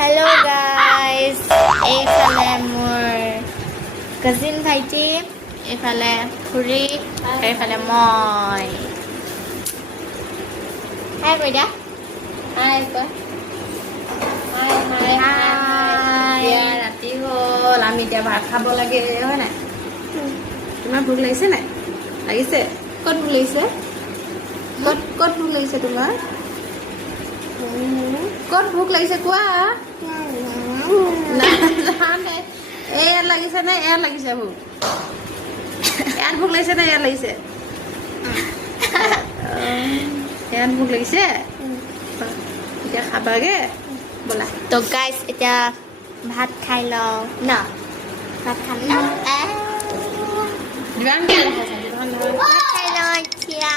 Hello guys, এইফালে মোৰ cousin ভাইটি, এইফালে খুৰী, এইফালে মই। হাই কৈদা। হাই কোৱা। হাই হাই হাই। এতিয়া ৰাতি হ'ল, আমি এতিয়া ভাত খাব লাগে হয় নাই? তোমাৰ ভোক লাগিছে নাই? লাগিছে? ক'ত ভোক লাগিছে? ক'ত ভোক লাগিছে তোমাৰ? ক'ত ভোক লাগিছে কোৱা? নাজানে। ইয়াত লাগিছে নে ইয়াত লাগিছে ভোক? ইয়াত ভোক লাগিছে নে ইয়াত লাগিছে? ইয়াত ভোক লাগিছে? এতিয়া খাবাগে ব'লা। তো গাইজ এতিয়া ভাত খাই লওঁ ন? ভাত খাম ন? ভাত খাই লওঁ এতিয়া।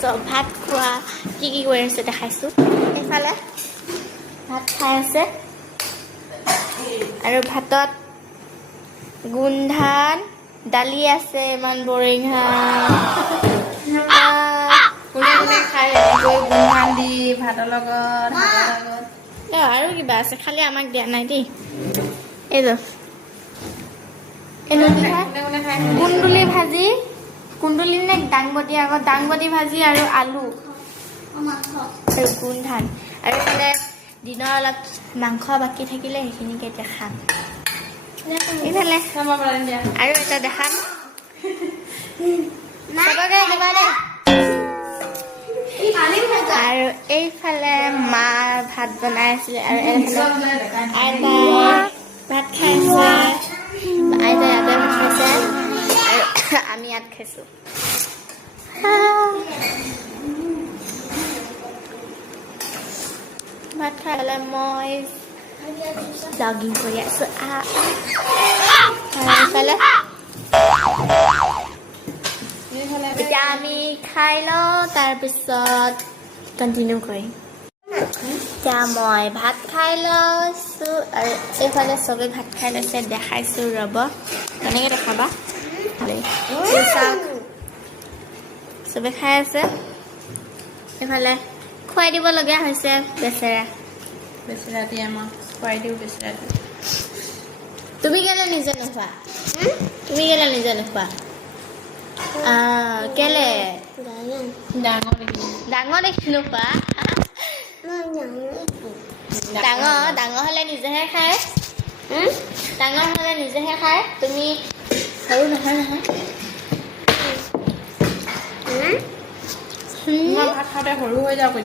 চব ভাত খোৱা কি কৰি আছে দেখাইছোঁ। এইফালে ভাত খাই আছে আৰু ভাতত গোন্ধান দালি আছে, ইমান বৰিং কোনে কোনে খাই এনেকৈ গোন্ধান দি ভাতৰ লগত আৰু কিবা আছে, খালি আমাক দিয়া নাই দেই। এইটো এইটো কোনে কোনে খাই কুন্দুলি ভাজি, কুন্দুলি নে দাংবডি, আকৌ দাংবডি ভাজি আৰু আলু আৰু গোন্ধান। আৰু এইফালে দিনৰ অলপ মাংস বাকী থাকিলে সেইখিনিকে এতিয়া খাম। এইফালে আৰু এটা দেখাম চবকে দিবা দেই। আৰু এইফালে মা ভাত বনাই আছিলে আৰু এইফালে আইতাই ভাত খাইছে। আইতাই ইয়াতে ভাত খাইছে আৰু আমি ইয়াত খাইছোঁ। ভাত খাই পেলাই মই জগিং কৰি আছোঁ। এইফালে এতিয়া আমি খাই লওঁ, তাৰপিছত কণ্টিনিউ কৰিম। এতিয়া মই ভাত খাই লৈছোঁ আৰু এইফালে চবেই ভাত খাই লৈছে, দেখাইছোঁ ৰ'ব। কেনেকৈ দেখাবা? চাওক চবেই খাই আছে। এইফালে খুৱাই দিবলগীয়া হৈছে বেচেৰা। বেচেৰাটি আমাক খুৱাই দিওঁ বেচেৰাটি। তুমি কেলে নিজে নোখোৱা? তুমি কেলে নিজে নোখোৱা? কেলে ডাঙৰ দেখি নোখোৱা? ডাঙৰ হ'লে নিজেহে খায়। ডাঙৰ হ'লে নিজেহে খায়, তুমি সৰু নহয় নহয়। মই ভাত খাওঁতে সৰু হৈ যাওঁ।